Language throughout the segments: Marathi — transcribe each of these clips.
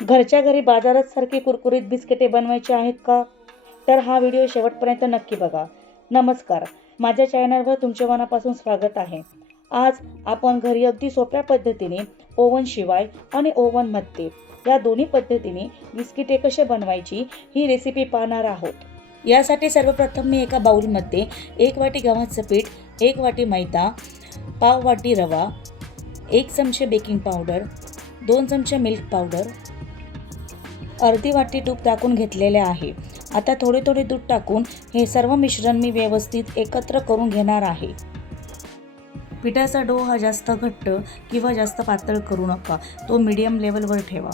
घरच्या घरी बाजारात सारखी कुरकुरीत बिस्किटे बनवायची आहेत का? तर हा व्हिडिओ शेवटपर्यंत नक्की बघा. नमस्कार, माझ्या चॅनलवर तुमचे मनापासून स्वागत आहे. आज आपण घरी अगदी सोप्या पद्धतीने ओव्हन शिवाय आणि ओव्हनमध्ये या दोन्ही पद्धतीने बिस्किटे कसे बनवायची ही रेसिपी पाहणार आहोत. यासाठी सर्वप्रथम मी एका बाउलमध्ये 1 वाटी गव्हाचं पीठ, 1 वाटी मैदा, पाव वाटी रवा, 1 चमचे बेकिंग पावडर, 2 चमचे मिल्क पावडर, अर्धी वाटी तूप टाकून घेतलेले आहे. आता थोडे थोडे दूध टाकून हे सर्व मिश्रण मी व्यवस्थित एकत्र करून घेणार आहे. पिठाचा डो हा जास्त घट्ट किंवा जास्त पातळ करू नका, तो मीडियम लेवलवर ठेवा.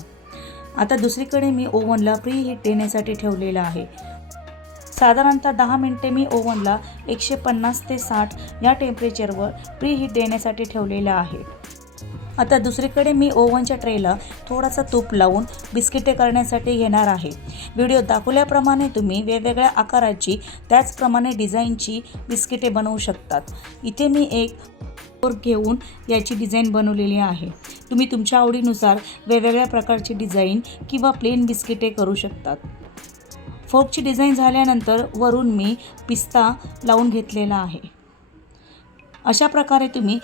आता दुसरीकडे मी ओव्हनला प्रीहीट देण्यासाठी ठेवलेला आहे. साधारणतः 10 मिनिटे मी ओव्हनला 150 ते 60 या टेम्परेचरवर प्रीहीट देण्यासाठी ठेवलेला आहे. आता दुसरीकडे मी ओव्हनच्या ट्रेला थोडासा तूप लावून बिस्किटे करण्यासाठी घेणार आहे. व्हिडिओ दाखवल्याप्रमाणे तुम्ही वेगवेगळ्या आकाराची त्याचप्रमाणे डिझाईनची बिस्किटे बनवू शकतात. इथे मी एक फोर्क घेऊन याची डिझाईन बनवलेली आहे. तुम्ही तुमच्या आवडीनुसार वेगवेगळ्या प्रकारची डिझाईन किंवा प्लेन बिस्किटे करू शकतात. फोर्कची डिझाईन झाल्यानंतर वरून मी पिस्ता लावून घेतलेला आहे. अशा प्रकारे तुम्ही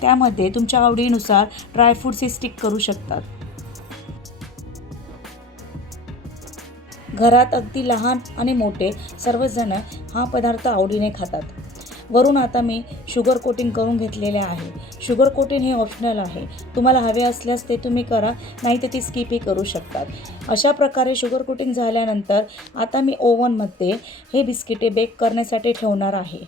त्यामध्ये तुमच्या आवडीनुसार ड्रायफ्रूट्सचे स्टिक करू शकतात. घरात अगदी लहान आणि मोठे सर्वजण हा पदार्थ आवडीने खातात. वरून आता मी शुगर कोटिंग करून घेतलेले आहे. शुगर कोटिंग हे ऑप्शनल आहे. तुम्हाला हवे असल्यास ते तुम्ही करा, नाही तर ती स्किपही करू शकतात. अशा प्रकारे शुगर कोटिंग झाल्यानंतर आता मी ओव्हनमध्ये हे बिस्किटे बेक करण्यासाठी ठेवणार आहे.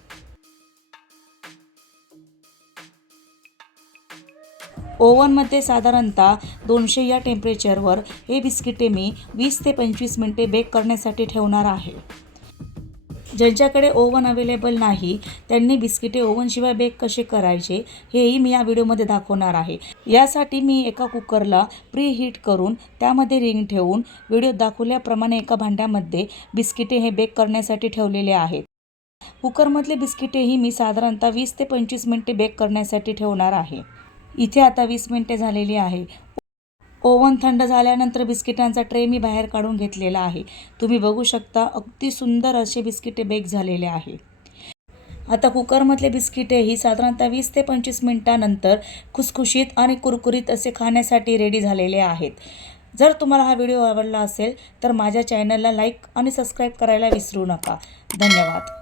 ओव्हनमध्ये साधारणतः 200 या टेम्परेचरवर हे बिस्किटे मी 20 ते 25 मिनिटे बेक करण्यासाठी ठेवणार आहे. ज्यांच्याकडे ओव्हन अवेलेबल नाही त्यांनी बिस्किटे ओव्हनशिवाय बेक कसे करायचे हेही मी या व्हिडिओमध्ये दाखवणार आहे. यासाठी मी एका कुकरला प्रीहीट करून त्यामध्ये रिंग ठेवून व्हिडिओ दाखवल्याप्रमाणे एका भांड्यामध्ये बिस्किटे हे बेक करण्यासाठी ठेवलेले आहेत. कुकरमधले बिस्किटेही मी साधारणतः 20 ते 25 मिनिटे बेक करण्यासाठी ठेवणार आहे. इथे आता 20 मिनिटे झालेली आहे. ओव्हन थंड झाल्यानंतर बिस्किटांचा ट्रे मी बाहेर काढून घेतलेला आहे. तुम्ही बघू शकता अगदी सुंदर असे बिस्किटे बेक झालेले आहे. आता कुकरमधले बिस्किटेही साधारणतः 20 ते 25 मिनिटानंतर खुसखुशीत आणि कुरकुरीत असे खाण्यासाठी रेडी झालेले आहेत. जर तुम्हाला हा व्हिडिओ आवडला असेल तर माझ्या चॅनलला लाईक आणि सबस्क्राईब करायला विसरू नका. धन्यवाद.